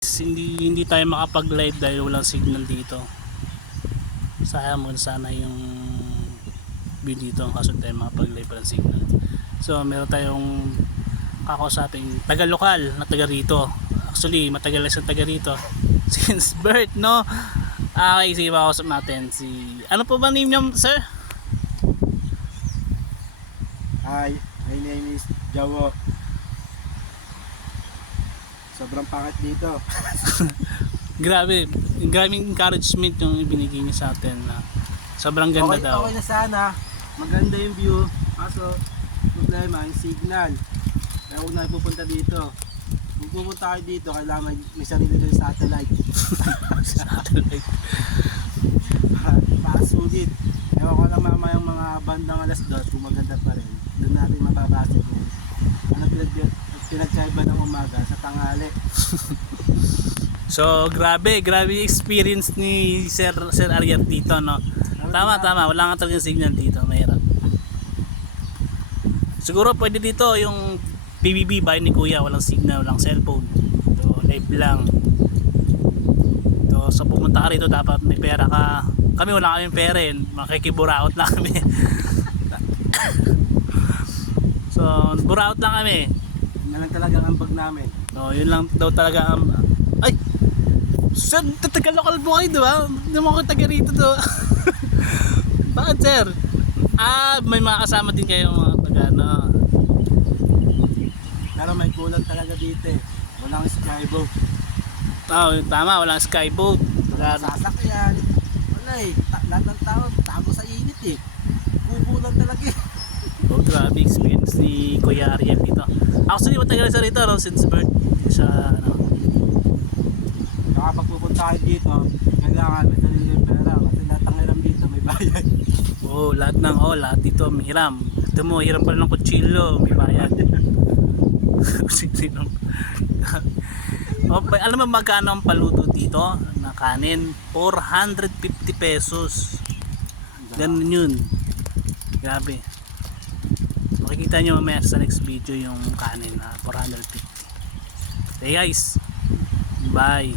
Hindi tayo makapag-live dahil walang signal dito. Sayang mo sana yung video dito kasi tayo makapag-live walang signal. So meron tayong kakausaping taga-lokal na taga rito. Actually matagal na siyang taga rito since birth, no? Okay, sige, makausap natin si, ano po ba name niyo, sir? Hi, my name is Jawo. Sobrang pangit dito. Grabe, grabing encouragement yung ibinigay niya sa atin na sobrang ganda Okay, daw. okay na sana. Maganda yung view. Kaso, problema, yung signal. Kaya huwag na pupunta dito. Kung pupunta kayo dito, kailangan may sarili ng satellite. Satellite. Para sulit. Ewan ko lang mamaya yung mga bandang alas 2 kung maganda pa rin. Doon natin mababasa kung ano pinagkaiba ng umaga sa tanghali. So grabe yung experience ni Sir Ariel dito, no? Tama, wala nga talagang signal dito, mahirap. Siguro pwede dito yung PBB bahay ni Kuya, walang signal, walang cellphone. So live lang. So sa pumunta ka rito dapat may pera ka. Kami wala kaming pera, makikiburaot lang kami. So buraot lang kami. Yan lang talagang ambag namin. So yun lang daw talaga ang ay! Sir, taga-lokal po kayo, diba? Hindi mo ako taga rito to. Bakit, sir? May mga kasama din kayo mga taga, no? Pero may kulang talaga dito eh. Walang skyboat. Tama, walang skyboat. Walang sasakyan. Wala eh. Lahat ng tao tago sa init eh. Kukulang talaga eh. Oh, grabe experience ni Kuya Ariel dito. Actually, matagal sa rito, no? Since birth. Siya, ano. Kapag pupunta kayo dito, kailangan may sarili ng pera. Kasi lahat ng hiram dito may bayad. Lahat dito may hiram. Ito mo, hiram pa rin ng kutsilyo, may bayad. Alam mo magkano ang paluto dito na kanin? 450 pesos. Ganun yun. Grabe. Makikita nyo mamaya sa next video yung kanin na 450. Okay guys, bye.